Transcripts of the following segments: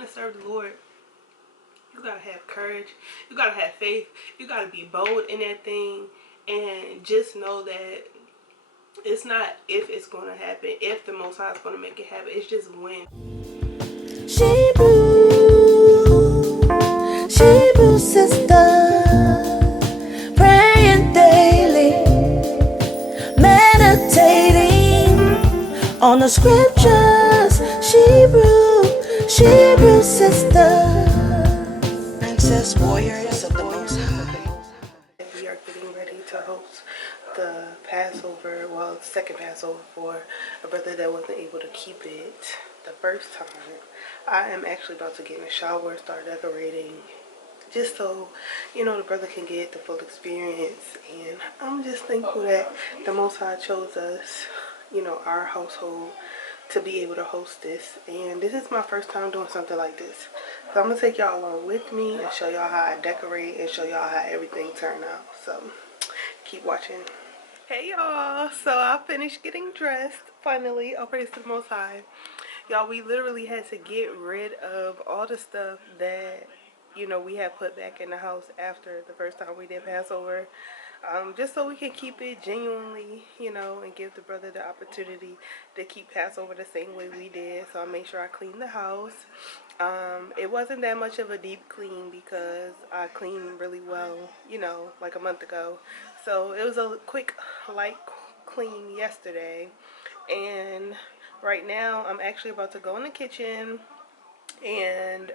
to serve the Lord, you gotta have courage, you gotta have faith, you gotta be bold in that thing, and just know that it's not if it's gonna happen, if the Most High is gonna make it happen, it's just when. Hebrew sister, praying daily, meditating on the scriptures. Hebrew sister, princess warriors of the Most High. We are getting ready to host the Passover, well, the second Passover for a brother that wasn't able to keep it the first time. I am actually about to get in the shower, start decorating, just so, you know, the brother can get the full experience. And I'm just thankful that the Most High chose us, you know, our household, to be able to host this. And this is my first time doing something like this. So I'm going to take y'all along with me and show y'all how I decorate and show y'all how everything turned out. So keep watching. Hey y'all, so I finished getting dressed finally. All praise to the Most High. Y'all, we literally had to get rid of all the stuff that, you know, we had put back in the house after the first time we did Passover. Just so we can keep it genuinely, you know, and give the brother the opportunity to keep Passover the same way we did. So I made sure I cleaned the house. It wasn't that much of a deep clean because I cleaned really well, you know, like a month ago. So it was a quick, light clean yesterday. And right now I'm actually about to go in the kitchen and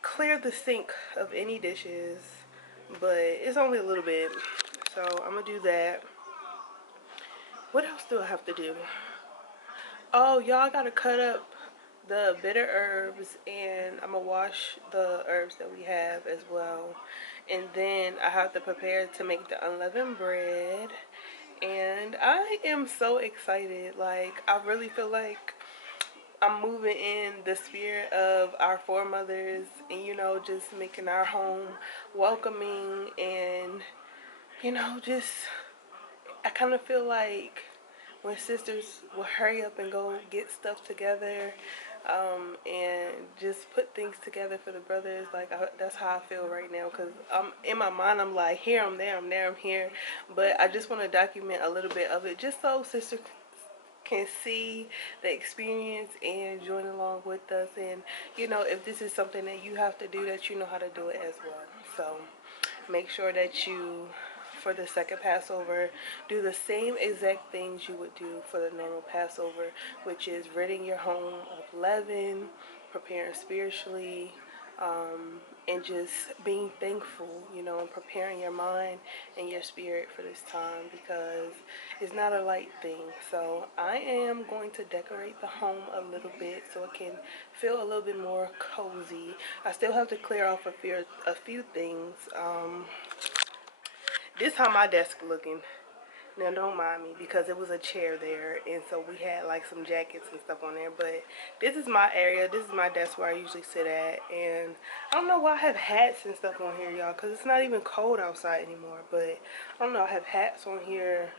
clear the sink of any dishes, but it's only a little bit, so I'm gonna do that. What else do I have to do? Oh, y'all gotta cut up the bitter herbs, and I'm gonna wash the herbs that we have as well. And then I have to prepare to make the unleavened bread, and I am so excited. Like, I really feel like I'm moving in the spirit of our foremothers, and, you know, just making our home welcoming, and, you know, just, I kind of feel like when sisters will hurry up and go get stuff together, and just put things together for the brothers, like, that's how I feel right now, because in my mind, I'm like, here, I'm there, I'm there, I'm here, but I just want to document a little bit of it, just so sisters can see the experience and join along with us. And, you know, if this is something that you have to do, that you know how to do it as well. So make sure that you, for the second Passover, do the same exact things you would do for the normal Passover, which is ridding your home of leaven, preparing spiritually, and just being thankful, you know, and preparing your mind and your spirit for this time, because it's not a light thing. So I am going to decorate the home a little bit so it can feel a little bit more cozy. I still have to clear off a few things. This is how my desk looking. Now, don't mind me, because it was a chair there, and so we had like some jackets and stuff on there. But this is my area. This is my desk where I usually sit at. And I don't know why I have hats and stuff on here, y'all, because it's not even cold outside anymore. But I don't know, I have hats on here,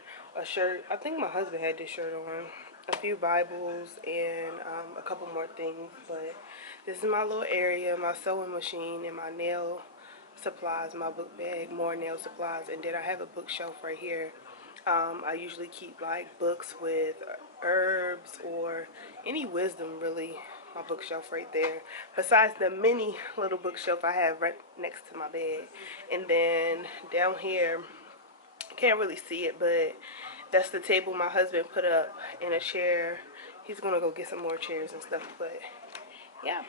a shirt. I think my husband had this shirt on, a few Bibles, and a couple more things. But this is my little area, my sewing machine, and my nail supplies, my book bag, more nail supplies. And then I have a bookshelf right here. I usually keep like books with herbs or any wisdom, really. My bookshelf right there, besides the mini little bookshelf I have right next to my bed. And then down here, can't really see it, but that's the table my husband put up, in a chair. He's gonna go get some more chairs and stuff, but yeah.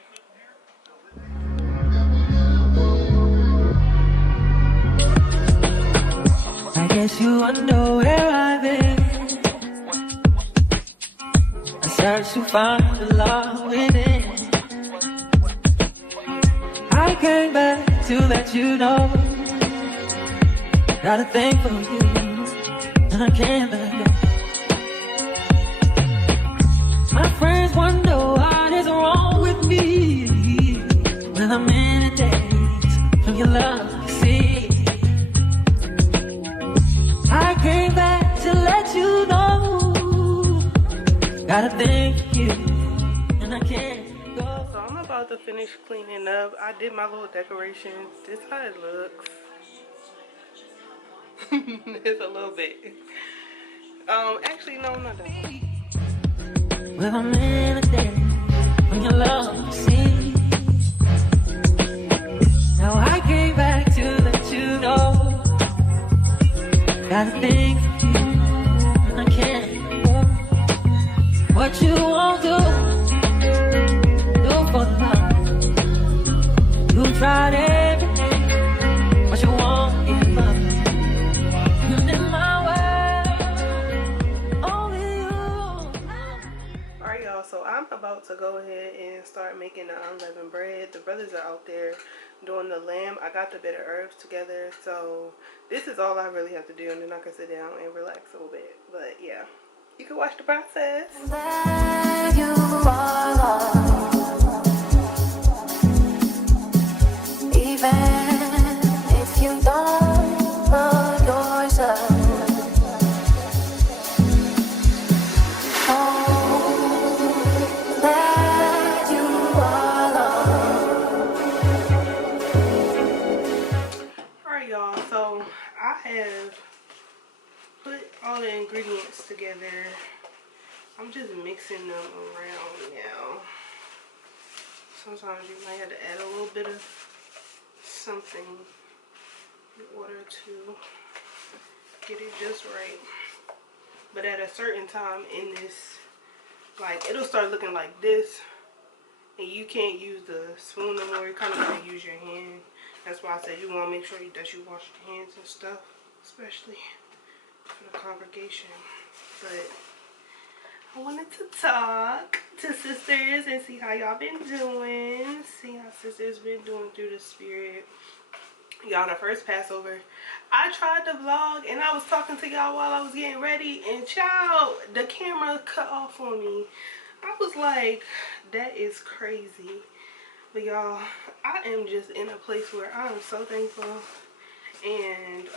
I guess you wonder where I've been. I search to find the love within. I came back to let you know. Got a thing for you, and I can't let go. My friends wonder what is wrong with me when I'm in a daze from your love, you see. I came back to let you know. Got a thing for you, and I can't go. So I'm about to finish cleaning up. I did my little decorations. This how it looks. It's a little bit. Actually, no, I'm not done. Well, I'm in a day when your love see. Now I came back to let you know. Got a thing for you, and I can't go. What you won't do for the love. You tried everything, but you won't give up. You in my way, only you. Alright, y'all, so I'm about to go ahead and start making the unleavened bread. The brothers are out there doing the lamb. I got the bitter herbs together, so this is all I really have to do, and then I can sit down and relax a little bit. But yeah, you can watch the process. There you are, Lord. Even if you don't love yourself. Alright, y'all, so I have put all the ingredients together. I'm just mixing them around now. Sometimes you might have to add a little bit of something in order to get it just right. But at a certain time in this, like, it'll start looking like this, and you can't use the spoon no more. You kind of gotta use your hand. That's why I said you want to make sure that you wash your hands and stuff, especially for the congregation. But I wanted to talk to sisters and see how y'all been doing. See how sisters been doing through the spirit. Y'all, the first Passover, I tried to vlog and I was talking to y'all while I was getting ready, and child, the camera cut off on me. I was like, that is crazy. But y'all, I am just in a place where I am so thankful. And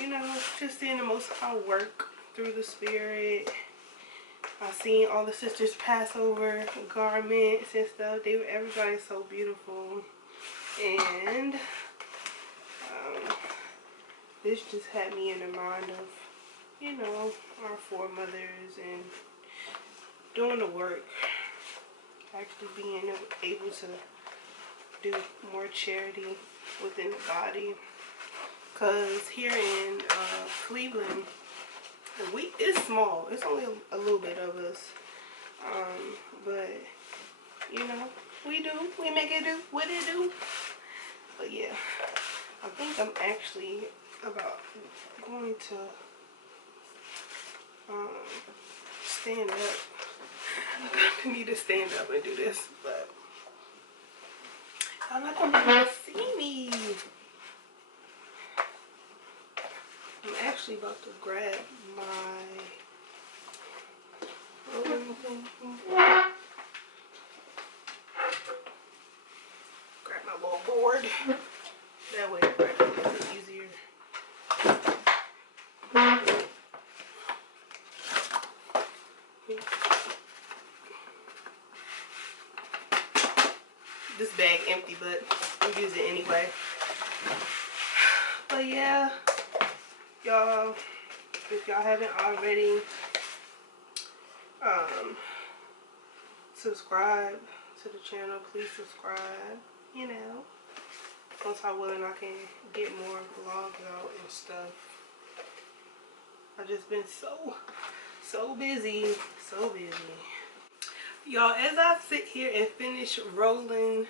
you know, just seeing the Most High work through the spirit. I seen all the sisters Passover garments and stuff. Everybody's so beautiful. And this just had me in the mind of, you know, our foremothers and doing the work. Actually being able to do more charity within the body. Because here in Cleveland, it's small. It's only a little bit of us. But, you know, we make it do what it do. But yeah, I think I'm actually about going to stand up. I need to stand up and do this, but I'm not gonna be able to see me. I'm actually about to grab my little board. That way it's a little bit easier. This bag empty, but we'll use it anyway. But yeah, y'all, if y'all haven't already, subscribe to the channel. Please subscribe. You know, once I'm willing, I can get more vlogs out and stuff. I've just been so busy, so busy. Y'all, as I sit here and finish rolling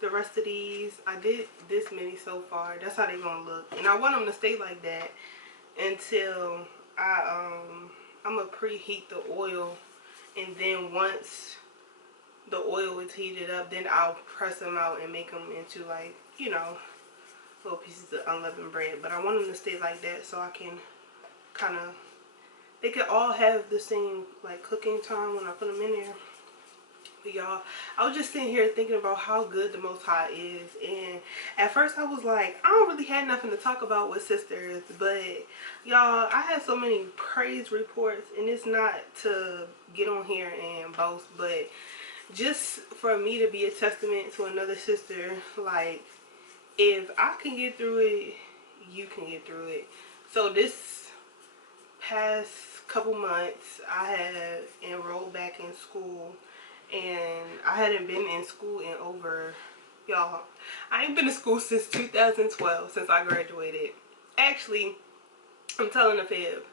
the rest of these, I did this many so far. That's how they gonna look, and I want them to stay like that until I'm gonna preheat the oil, and then once the oil is heated up, then I'll press them out and make them into, like, you know, little pieces of unleavened bread. But I want them to stay like that so I can kind of, they can all have the same, like, cooking time when I put them in there. But y'all, I was just sitting here thinking about how good the Most High is, and at first I was like, I don't really have nothing to talk about with sisters, but y'all, I have so many praise reports, and it's not to get on here and boast, but just for me to be a testament to another sister, like, if I can get through it, you can get through it. So this past couple months, I had enrolled back in school, and I hadn't been in school in over, y'all, I ain't been to school since 2012, since I graduated. Actually, I'm telling a fib.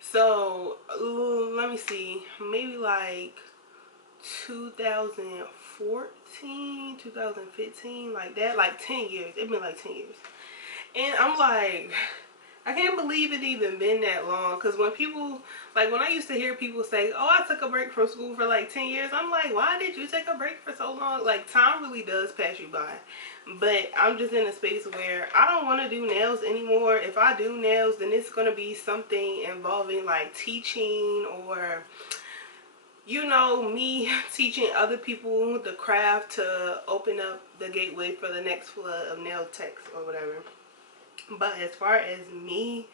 So let me see, maybe like 2014, 2015, like that, like 10 years. It's been like 10 years. And I'm like, I can't believe it even been that long. Because when people, like when I used to hear people say, oh, I took a break from school for like 10 years. I'm like, why did you take a break for so long? Like, time really does pass you by. But I'm just in a space where I don't want to do nails anymore. If I do nails, then it's going to be something involving like teaching, or, you know, me teaching other people the craft to open up the gateway for the next flood of nail techs or whatever. But as far as me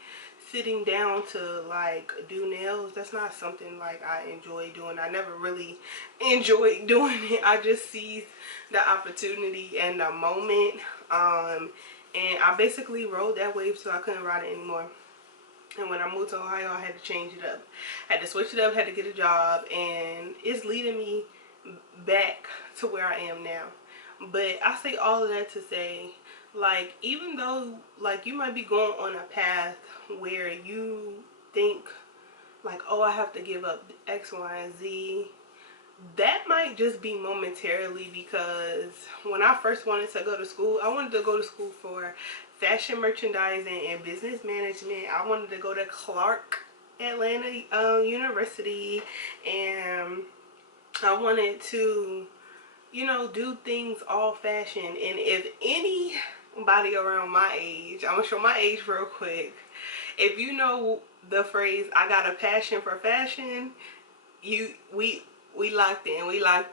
sitting down to like do nails, that's not something like I enjoy doing. I never really enjoyed doing it. I just seized the opportunity and the moment, and I basically rode that wave so I couldn't ride it anymore. And when I moved to Ohio, I had to change it up. I had to switch it up, had to get a job, and it's leading me back to where I am now. But I say all of that to say, like, even though, like, you might be going on a path where you think, like, oh, I have to give up X, Y, and Z, that might just be momentarily, because when I first wanted to go to school, I wanted to go to school for fashion merchandising and business management. I wanted to go to Clark Atlanta University, and I wanted to, you know, do things all fashion. And if anybody around my age, I'm gonna show my age real quick, if you know the phrase I got a passion for fashion, we locked in, we like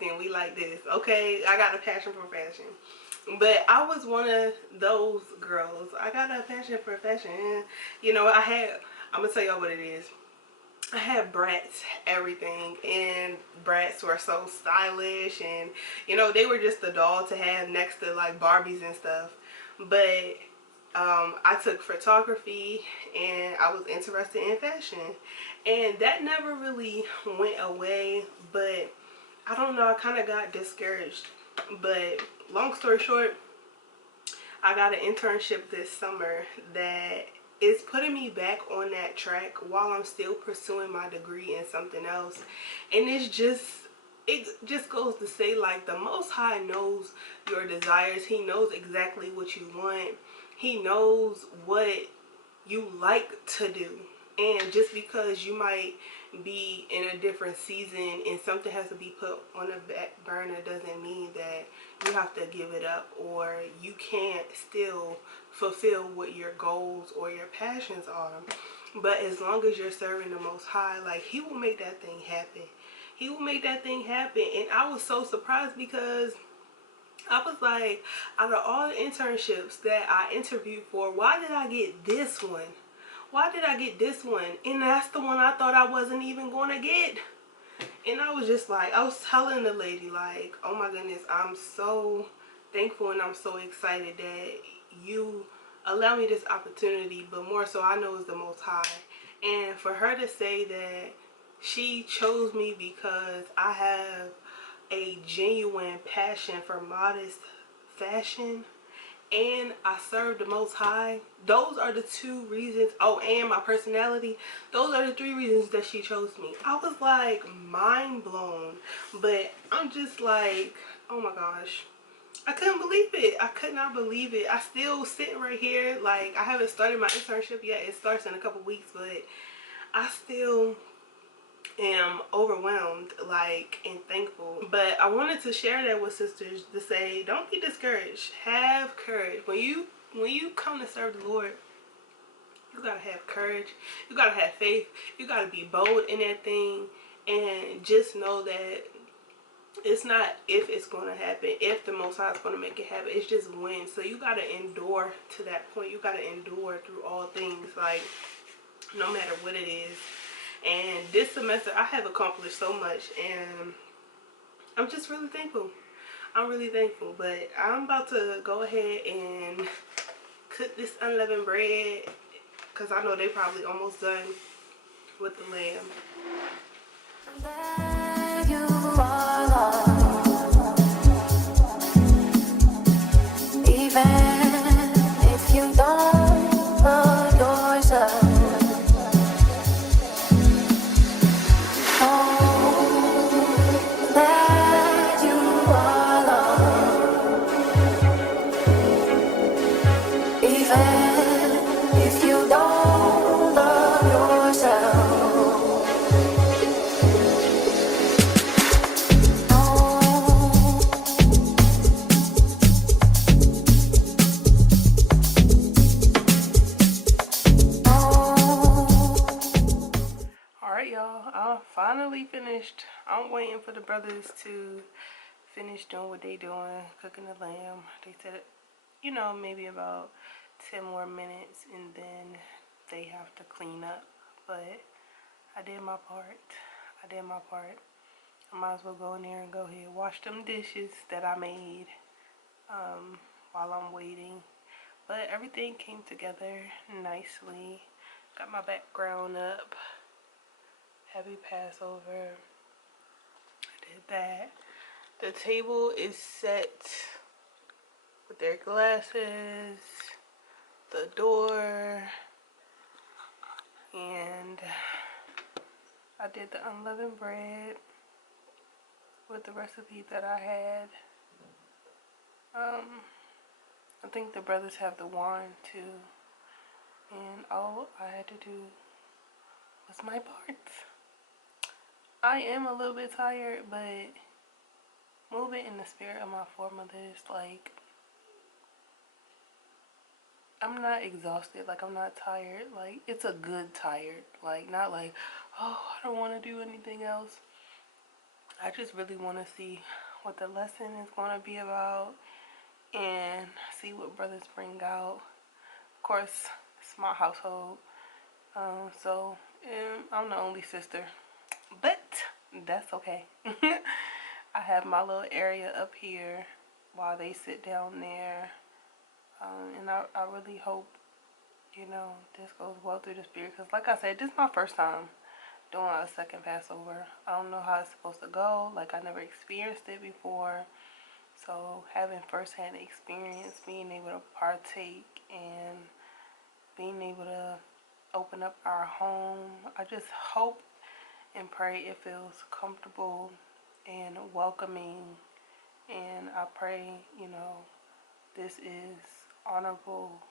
this. Okay, I got a passion for fashion. But I was one of those girls. I got a passion for fashion. You know, I'm gonna tell y'all what it is. I had brats, everything, and brats were so stylish, and you know, they were just the doll to have next to like Barbies and stuff. But I took photography, and I was interested in fashion, and that never really went away. But I don't know, I kind of got discouraged. But long story short, I got an internship this summer that is putting me back on that track while I'm still pursuing my degree in something else. And it just goes to say, like, the Most High knows your desires. He knows exactly what you want. He knows what you like to do. And just because you might be in a different season and something has to be put on a back burner doesn't mean that you have to give it up, or you can't still fulfill what your goals or your passions are. But as long as you're serving the Most High, like, He will make that thing happen. He will make that thing happen. And I was so surprised, because I was like, out of all the internships that I interviewed for, why did I get this one? Why did I get this one? And that's the one I thought I wasn't even going to get. And I was just like, I was telling the lady, like, oh my goodness, I'm so thankful and I'm so excited that you allow me this opportunity. But more so, I know it's the Most High. And for her to say that she chose me because I have a genuine passion for modest fashion, and I serve the Most High, those are the two reasons. Oh, and my personality, those are the three reasons that she chose me. I was like mind blown. But I'm just like, oh my gosh, I couldn't believe it. I could not believe it. I still sitting right here, like, I haven't started my internship yet. It starts in a couple weeks, but I still am overwhelmed, like, and thankful. But I wanted to share that with sisters to say, don't be discouraged. Have courage. When you come to serve the Lord, you gotta have courage. You gotta have faith. You gotta be bold in that thing, and just know that it's not if it's going to happen, if the Most High is going to make it happen. It's just when. So you gotta endure to that point. You gotta endure through all things, like, no matter what it is. And this semester I have accomplished so much, and I'm just really thankful. I'm really thankful. But I'm about to go ahead and cook this unleavened bread because I know they probably almost done with the lamb. There you are, Lord. Even if you don't love yourself, know that you are loved. Even if you don't love yourself, Alright, y'all. I finally finished. I'm waiting for the brothers to finish doing what they doing, cooking the lamb. They said, you know, maybe about 10 more minutes and then they have to clean up. But I did my part. I did my part. I might as well go in there and go ahead and wash them dishes that I made while I'm waiting. But everything came together nicely. Got my background up. Happy Passover. I did that. The table is set with their glasses, the door, and I did the unleavened bread with the recipe that I had. I think the brothers have the wine too, and all I had to do was my part. I am a little bit tired, but moving in the spirit of my foremothers, like, I'm not exhausted, like, I'm not tired, like, it's a good tired, like, not like, oh, I don't want to do anything else. I just really want to see what the lesson is going to be about and see what brothers bring out. Of course, it's my household, so I'm the only sister, but that's okay. I have my little area up here while they sit down there, and I really hope, you know, this goes well through the spirit, because like I said, this is my first time doing a second Passover. I don't know how it's supposed to go, like I never experienced it before, so having first-hand experience, being able to partake and being able to open up our home, I just hope and pray it feels comfortable and welcoming, and I pray, you know, this is honorable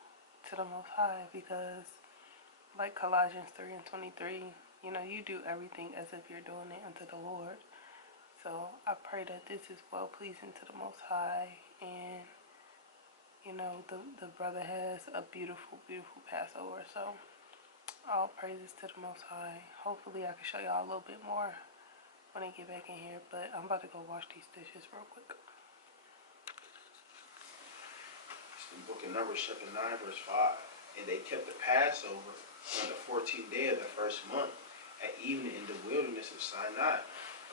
to the Most High, because like Colossians 3:23, you know, you do everything as if you're doing it unto the Lord. So I pray that this is well pleasing to the Most High, and you know, the brother has a beautiful, beautiful Passover. So all praises to the Most High. Hopefully I can show y'all a little bit more when I get back in here, but I'm about to go wash these dishes real quick. It's the book of Numbers, chapter 9, verse 5. And they kept the Passover on the 14th day of the first month at evening in the wilderness of Sinai.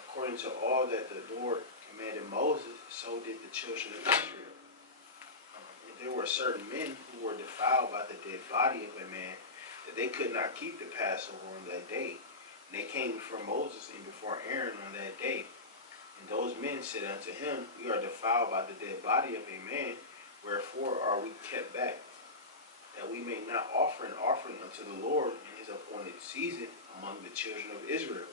According to all that the Lord commanded Moses, so did the children of Israel. And there were certain men who were defiled by the dead body of a man, that they could not keep the Passover on that day. And they came before Moses and before Aaron on that day. And those men said unto him, We are defiled by the dead body of a man, wherefore are we kept back, that we may not offer an offering unto the Lord in his appointed season among the children of Israel.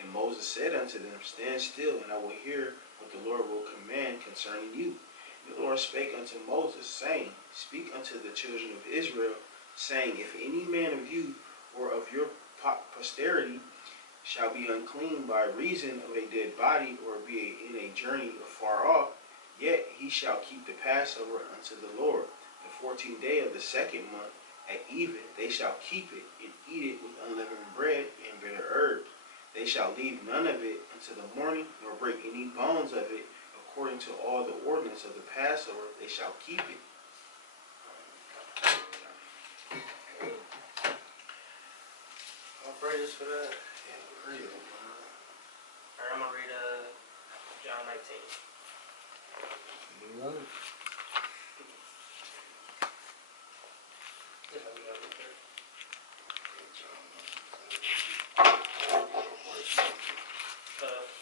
And Moses said unto them, Stand still, and I will hear what the Lord will command concerning you. And the Lord spake unto Moses, saying, Speak unto the children of Israel, saying, If any man of you or of your posterity shall be unclean by reason of a dead body, or be in a journey afar off, yet he shall keep the Passover unto the Lord. The 14th day of the second month at even they shall keep it, and eat it with unleavened bread and bitter herbs. They shall leave none of it until the morning, nor break any bones of it. According to all the ordinance of the Passover, they shall keep it. All praises for that. Yeah, real. Alright, I'm gonna read John 19. Just let me know real quick.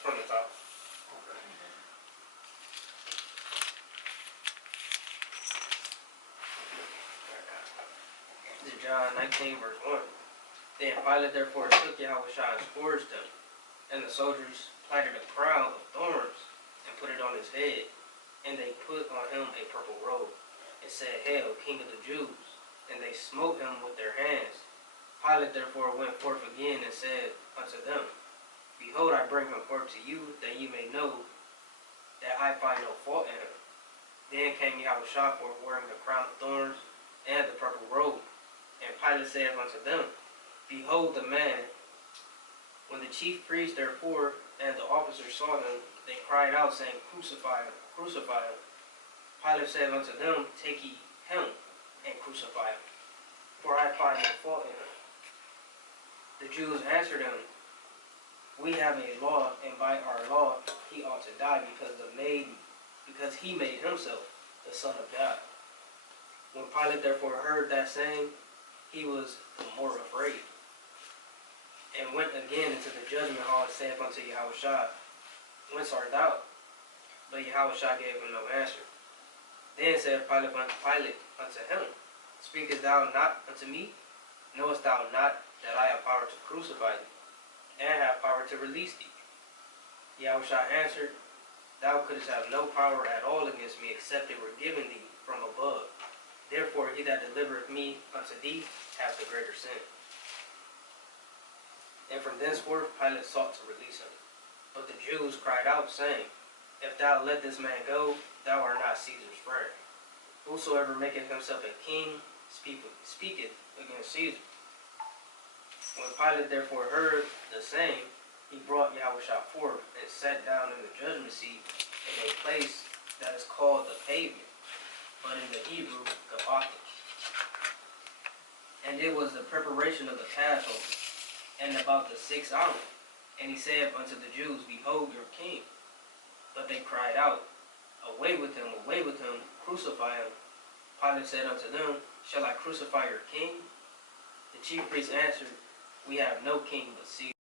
From the top. This is John 19, verse 1. Then Pilate therefore took Yahushua and scourged him, and the soldiers plaited a crown of thorns and put it on his head, and they put on him a purple robe, and said, Hail, King of the Jews! And they smote him with their hands. Pilate therefore went forth again and said unto them, Behold, I bring him forth to you, that ye may know that I find no fault in him. Then came Yahushua forth wearing the crown of thorns and the purple robe. And Pilate said unto them, Behold the man. When the chief priests therefore and the officers saw him, they cried out, saying, Crucify him, crucify him. Pilate said unto them, Take ye him, and crucify him, for I find no fault in him. The Jews answered him, We have a law, and by our law he ought to die, because he made himself the Son of God. When Pilate therefore heard that saying, he was the more afraid, and went again into the judgment hall, and saith unto Yahushua, Whence art thou? But Yahushua gave him no answer. Then said Pilate unto him, Speakest thou not unto me? Knowest thou not that I have power to crucify thee, and have power to release thee? Yahushua answered, Thou couldst have no power at all against me, except it were given thee from above. Therefore he that delivereth me unto thee hath the greater sin. And from thenceforth Pilate sought to release him. But the Jews cried out, saying, If thou let this man go, thou art not Caesar's friend. Whosoever maketh himself a king speaketh against Caesar. When Pilate therefore heard the same, he brought Yahushua forth, and sat down in the judgment seat in a place that is called the pavement, but in the Hebrew, Gabbatha. And it was the preparation of the Passover, and about the 6th hour. And he said unto the Jews, Behold your king. But they cried out, Away with him, crucify him. Pilate said unto them, Shall I crucify your king? The chief priests answered, We have no king but Caesar.